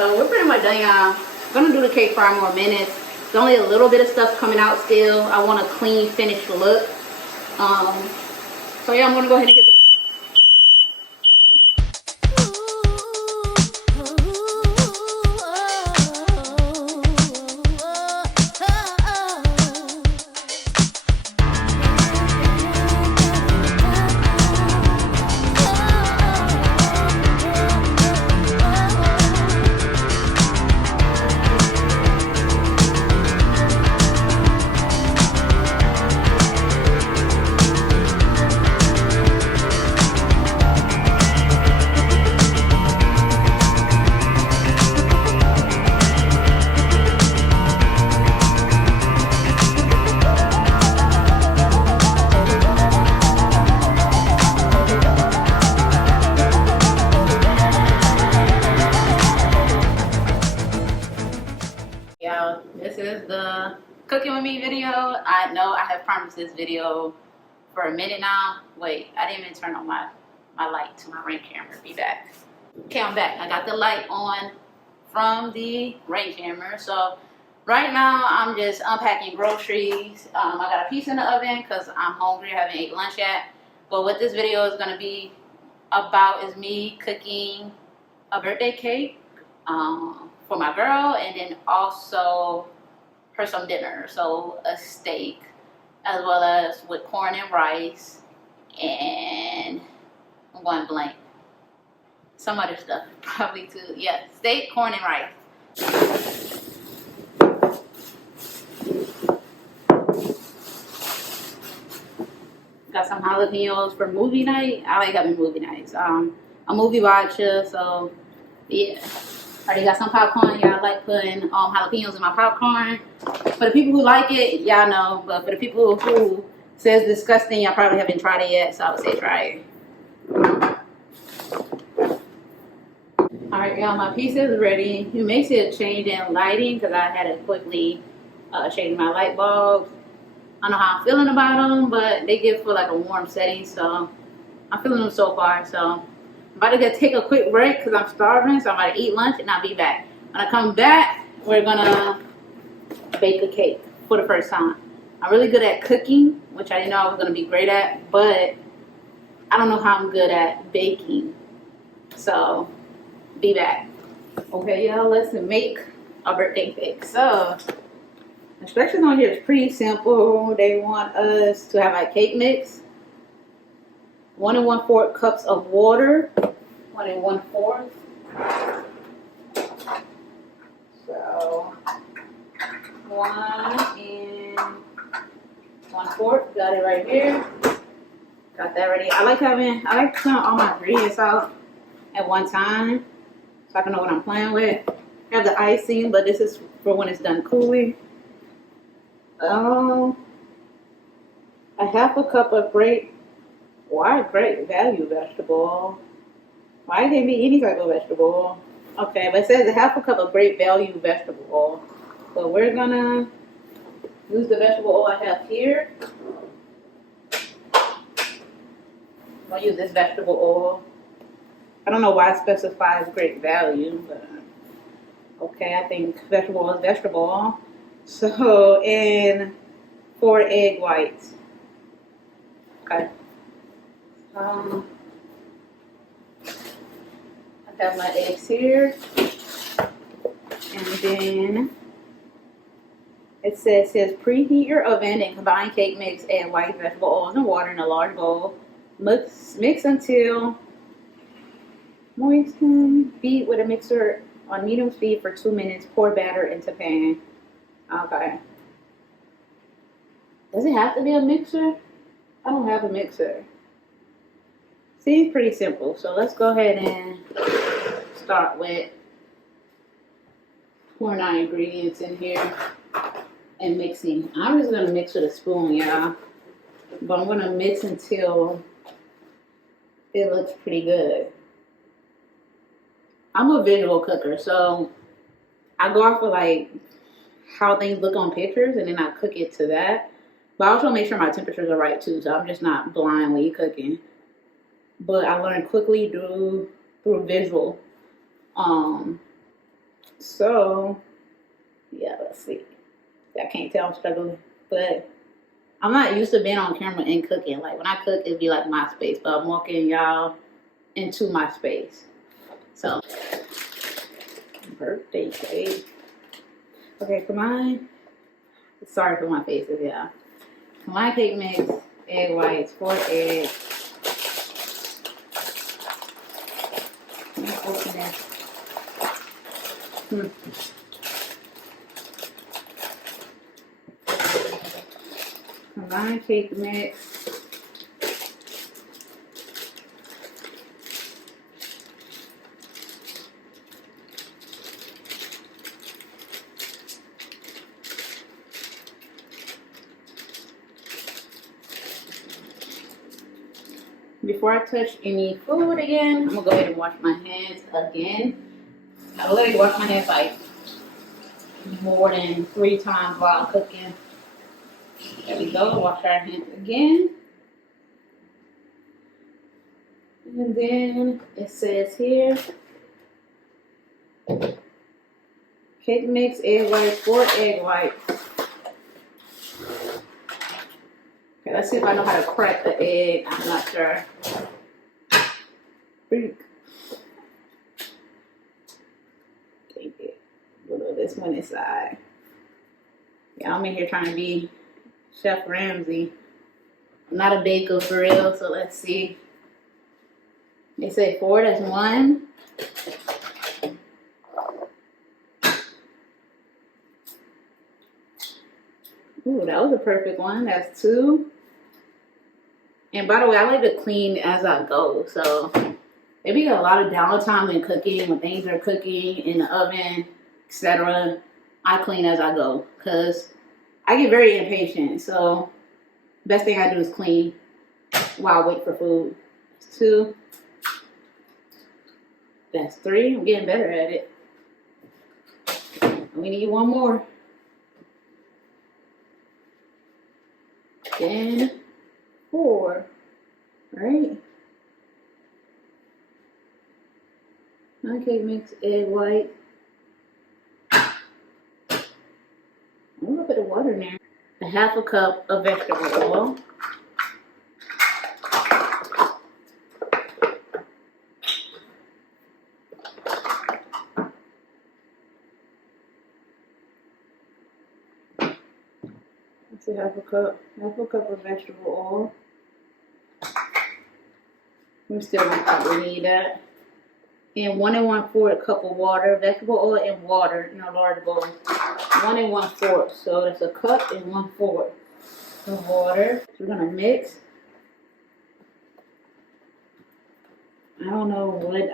So we're pretty much done, y'all. I'm gonna do the cake for 5 more minutes. There's only a little bit of stuff coming out still. I want a clean, finished look. So yeah, I'm gonna go ahead and get this. Y'all, this is the cooking with me video. I know I have promised this video for a minute now. Wait, I didn't even turn on my light to my Ring camera. Be back. Okay, I'm back. I got the light on from the Ring camera. So right now I'm just unpacking groceries. I got a piece in the oven because I'm hungry. I haven't ate lunch yet. But what this video is going to be about is me cooking a birthday cake for my girl, and then also her some dinner. So a steak, as well as with corn and rice, and I'm going blank. Some other stuff probably too. Yeah, steak, corn, and rice. Got some jalapenos for movie night. I like having movie nights. I'm a movie watcher, so yeah. Already got some popcorn. Y'all like putting jalapenos in my popcorn. For the people who like it, y'all know. But for the people who says disgusting, y'all probably haven't tried it yet. So I would say try it. Alright, y'all, my pizza is ready. You may see a change in lighting because I had to quickly change my light bulbs. I don't know how I'm feeling about them, but they give for like a warm setting. So I'm feeling them so far. So I'm about to take a quick break because I'm starving, so I'm about to eat lunch and I'll be back. When I come back, we're gonna bake a cake for the first time. I'm really good at cooking, which I didn't know I was gonna be great at, but I don't know how I'm good at baking. So, be back. Okay, y'all, let's make a birthday cake. So, instructions on here is pretty simple. They want us to have a cake mix. 1 1/4 cups of water. 1 1/4. So 1 1/4. Got it right here. Got that ready. I like putting all my ingredients out at one time so I can know what I'm playing with. I have the icing, but this is for when it's done cooling. A 1/2 cup of great value vegetable. Why can't be any type of vegetable? Okay, but it says a 1/2 cup of great value vegetable oil. So we're gonna use the vegetable oil I have here. I'm gonna use this vegetable oil. I don't know why it specifies great value, but okay, I think vegetable oil is vegetable oil. So, and 4 egg whites. Okay. I have my eggs here, and then it says preheat your oven and combine cake mix, add white vegetable oils and water in a large bowl. Mix until moisten. Beat with a mixer on medium speed for 2 minutes. Pour batter into pan. Okay. Does it have to be a mixer? I don't have a mixer. Seems pretty simple. So let's go ahead and start with pouring our ingredients in here and mixing. I'm just going to mix with a spoon, y'all. But I'm going to mix until it looks pretty good. I'm a visual cooker, so I go off of like how things look on pictures and then I cook it to that. But I also make sure my temperatures are right too, so I'm just not blindly cooking. But I learned quickly through visual So yeah, let's see. I can't tell I'm struggling, but I'm not used to being on camera and cooking. Like when I cook, it'd be like my space, but I'm walking y'all into my space. So birthday cake. Okay, come on. Sorry for my faces, yeah. Come on, cake mix, egg whites, 4 eggs. Let me open this. Combined cake mix. Before I touch any food again, I'm gonna go ahead and wash my hands again. I literally wash my hands like more than 3 times while I'm cooking. There we go, wash our hands again. And then it says here, cake mix, egg whites, 4 egg whites. Okay, let's see if I know how to crack the egg. I'm not sure. Take it. Put this one inside. Yeah, I'm in here trying to be Chef Ramsay. I'm not a baker for real, so let's see. They say 4, that's 1. Ooh, that was a perfect one. That's 2. And by the way, I like to clean as I go. So there be a lot of downtime when cooking, when things are cooking in the oven, etc. I clean as I go because I get very impatient. So best thing I do is clean while I wait for food. That's 2. That's 3. I'm getting better at it. We need 1 more. Then 4. Right? Cake mix, egg white. I'm gonna put the water in there. A 1/2 cup of vegetable oil. Let's see, 1/2 cup of vegetable oil. We still gonna probably need that. And 1 1/4 cup of water, vegetable oil and water in a large bowl. 1 1/4, so that's a cup and 1/4 of water. So we're gonna mix. I don't know what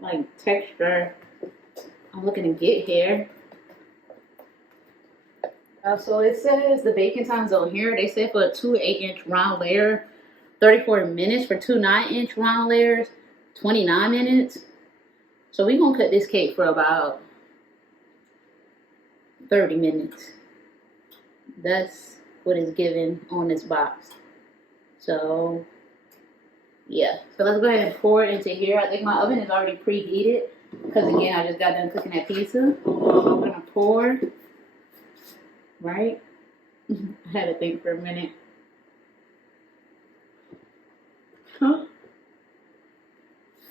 like texture I'm looking to get here. So it says the baking times on here. They said for a 2 8-inch round layer, 34 minutes. For 2 9-inch round layers, 29 minutes. So we're gonna cook this cake for about 30 minutes. That's what is given on this box. So yeah, so let's go ahead and pour it into here. I think my oven is already preheated because again, I just got done cooking that pizza. So I'm gonna pour, right? I had to think for a minute. Huh?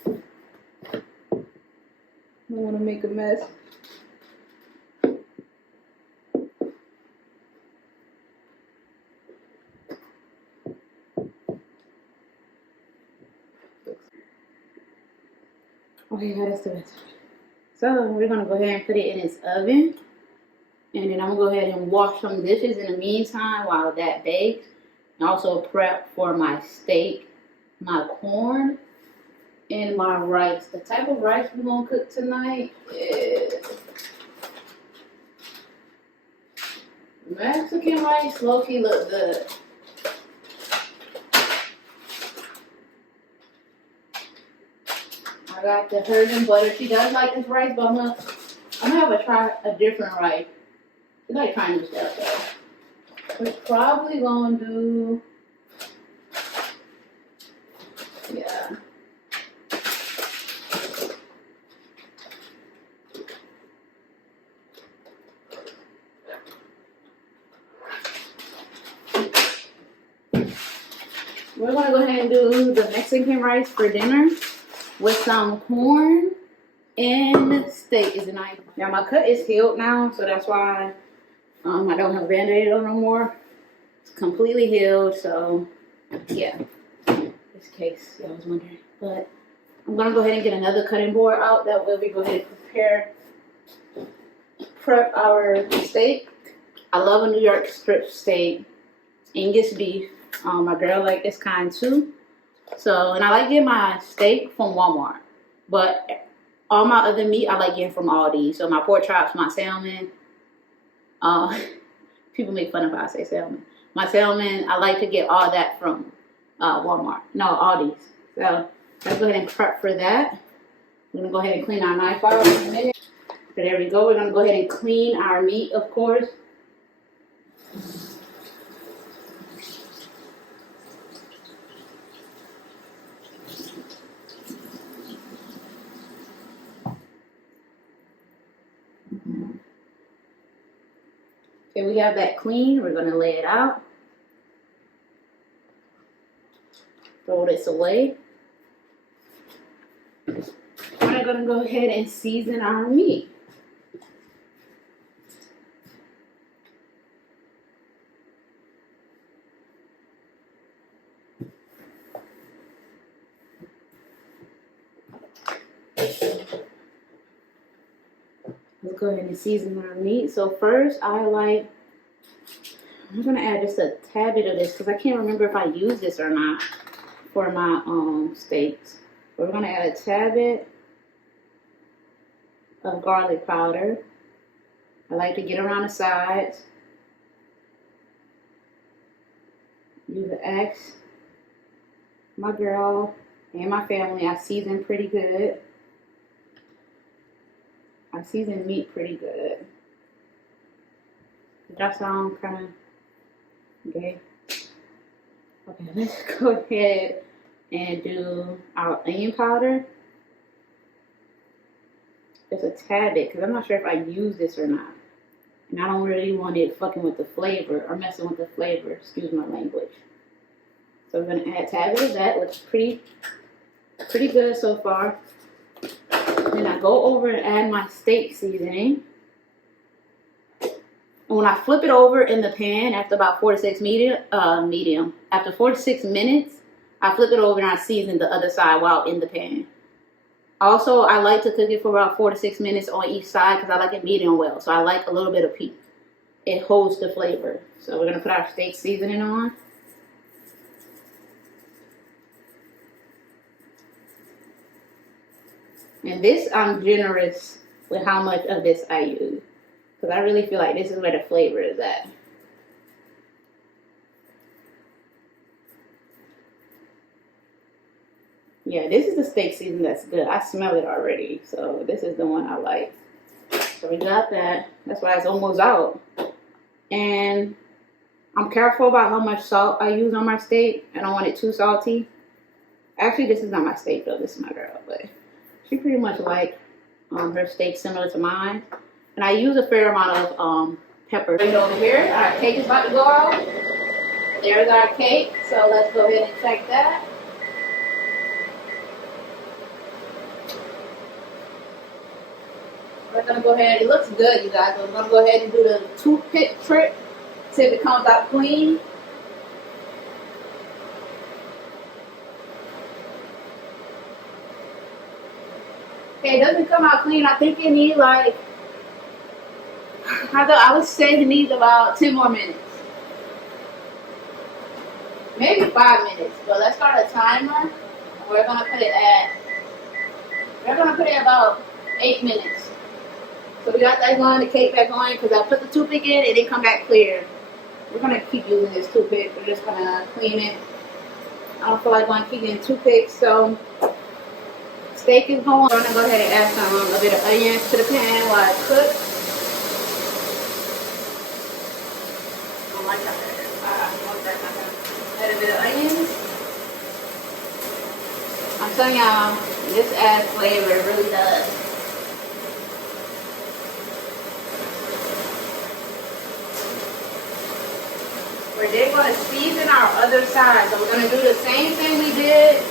I don't want to make a mess. Okay, that's the best. So we're gonna go ahead and put it in its oven. And then I'm gonna go ahead and wash some dishes in the meantime while that bakes. And also prep for my steak, my corn, and my rice. The type of rice we're gonna cook tonight is Mexican rice. Low-key look good. I got the herbs and butter. She does like this rice, but I'm gonna have her try a different rice. She like trying new stuff though. We're probably gonna do, yeah. We're gonna go ahead and do the Mexican rice for dinner with some corn and steak. Is it nice? Yeah, my cut is healed now, so that's why I don't have a band-aid on no more. It's completely healed, so yeah. This case, I was wondering. But I'm gonna go ahead and get another cutting board out. That way we go ahead and prep our steak. I love a New York strip steak, Angus beef. My girl like this kind too. So, and I like getting my steak from Walmart, but all my other meat I like getting from Aldi. So my pork chops, my salmon. People make fun of how I say salmon. My salmon, I like to get all that from Walmart. No, Aldi's. So let's go ahead and prep for that. We're gonna go ahead and clean our knife out in a minute. So there we go. We're gonna go ahead and clean our meat, of course. Okay, we have that clean. We're gonna lay it out. Throw this away. We're gonna go ahead and season our meat. Let's go ahead and season our meat. So first, I'm gonna add just a tad bit of this because I can't remember if I use this or not for my steaks. We're gonna add a tad bit of garlic powder. I like to get around the sides. Use an axe. My girl and my family, I season pretty good. I season meat pretty good. Did that sound kind of gay? Okay, let's go ahead and do our onion powder. Just a tad bit, because I'm not sure if I use this or not. And I don't really want it fucking with the flavor or messing with the flavor, excuse my language. So we're gonna add a tad bit of that. Looks pretty good so far. Then I go over and add my steak seasoning. And when I flip it over in the pan after about 4 to 6 after 4 to 6 minutes, I flip it over and I season the other side while in the pan. Also, I like to cook it for about 4 to 6 minutes on each side because I like it medium well. So I like a little bit of heat. It holds the flavor. So we're gonna put our steak seasoning on. And this, I'm generous with how much of this I use. Because I really feel like this is where the flavor is at. Yeah, this is the steak seasoning that's good. I smell it already. So this is the one I like. So we got that. That's why it's almost out. And I'm careful about how much salt I use on my steak. I don't want it too salty. Actually, this is not my steak though. This is my girl. But she pretty much like her steak similar to mine. And I use a fair amount of pepper. Right over here, our cake is about to go out. There's our cake. So let's go ahead and check that. We're gonna go ahead. It looks good, you guys. We're gonna go ahead and do the toothpick trick. See if it comes out clean. Okay, it doesn't come out clean. I think it needs like, I would say it needs about 10 more minutes. Maybe 5 minutes. But let's start a timer. We're gonna put it at about 8 minutes. So we got that going, the cake back on, because I put the toothpick in, it didn't come back clear. We're gonna keep using this toothpick. We're just gonna clean it. I don't feel like going to keep getting toothpicks, so steak is going. I'm gonna go ahead and add a bit of onions to the pan while it cooks. I like that. Add a bit of onions. I'm telling y'all, this adds flavor, it really does. We're going to season our other side. So we're going to do the same thing we did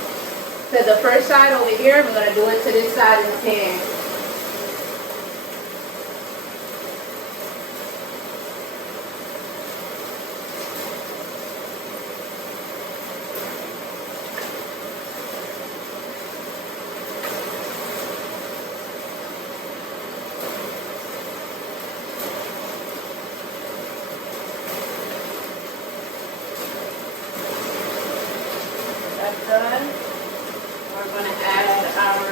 to the first side over here. We're going to do it to this side in the pan. Done. We're going to add our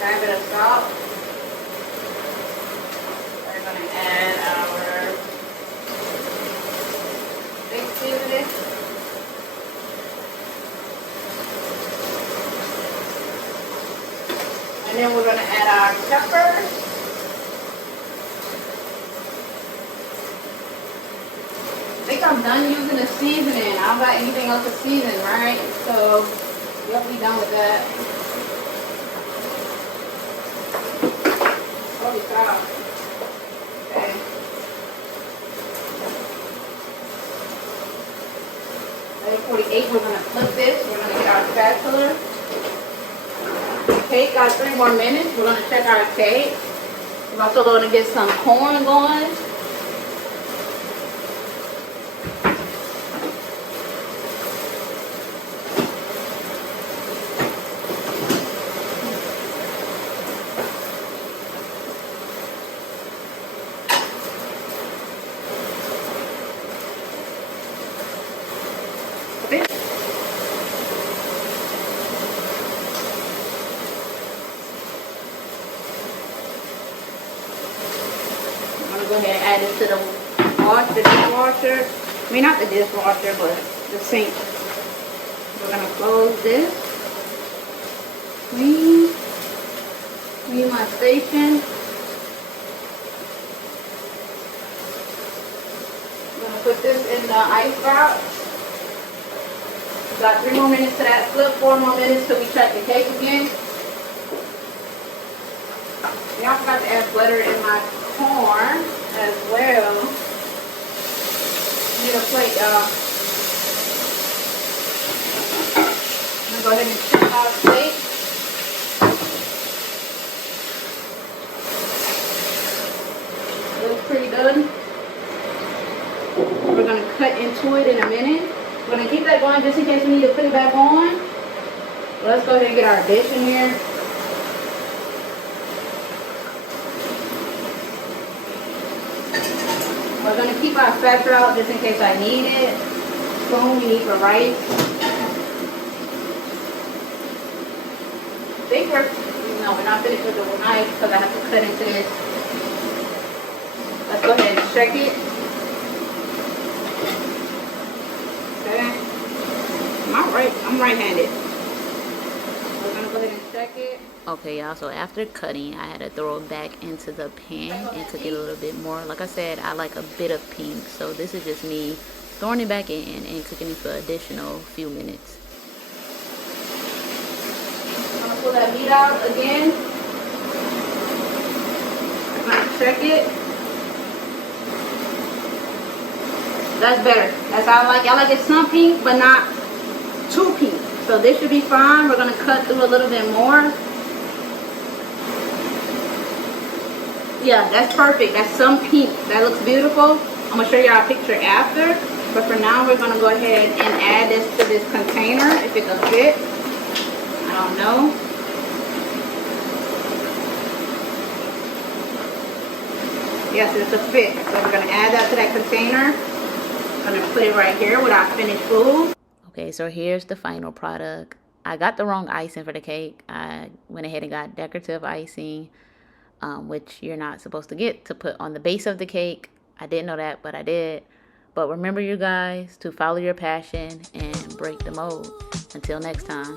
packet of salt. We're going to add our steak seasoning. And then we're going to add our peppers. I think I'm done using the seasoning. I don't got anything else to season, right? So you'll be done with that. Holy cow. Okay. Ready for the 8, we're gonna flip this. We're gonna get our spatula. The cake got 3 more minutes. We're gonna check our cake. We're also gonna get some corn going. Go ahead and add it to the dishwasher. I mean, not the dishwasher, but the sink. We're going to close this. Clean my station. I'm going to put this in the ice box. Got 3 more minutes to that flip, 4 more minutes till we check the cake again. I forgot to add butter in my corn as well. Need a plate, y'all. I'm gonna go ahead and check our plate. Looks pretty good. We're gonna cut into it in a minute. We're gonna keep that going just in case we need to put it back on. Let's go ahead and get our dish in here. We're going to keep our spatula out just in case I need it. Spoon we need for rice. I think we're not finished with the knife because I have to cut into this. Let's go ahead and check it. Okay. I'm right-handed. We're going to go ahead and check it. Okay, y'all, so after cutting, I had to throw it back into the pan and cook it a little bit more. Like I said, I like a bit of pink, so this is just me throwing it back in and cooking it for an additional few minutes. I'm going to pull that meat out again. I'm going to check it. That's better. That's how I like it. I like it some pink, but not too pink. So this should be fine. We're going to cut through a little bit more. Yeah, that's perfect. That's some pink. That looks beautiful. I'm going to show you our picture after. But for now, we're going to go ahead and add this to this container if it can fit. I don't know. Yes, it's a fit. So we're going to add that to that container. I'm going to put it right here with our finished food. Okay, so here's the final product. I got the wrong icing for the cake. I went ahead and got decorative icing, which you're not supposed to get to put on the base of the cake. I didn't know that, but I did. But remember, you guys, to follow your passion and break the mold. Until next time.